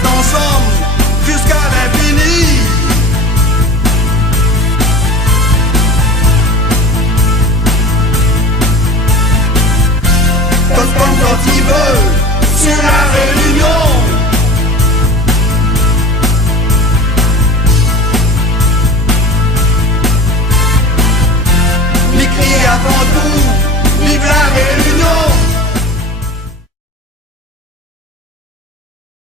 est ensemble jusqu'à l'infini. Ton sponsor qui veut sur la réunion. Les cris avant tout.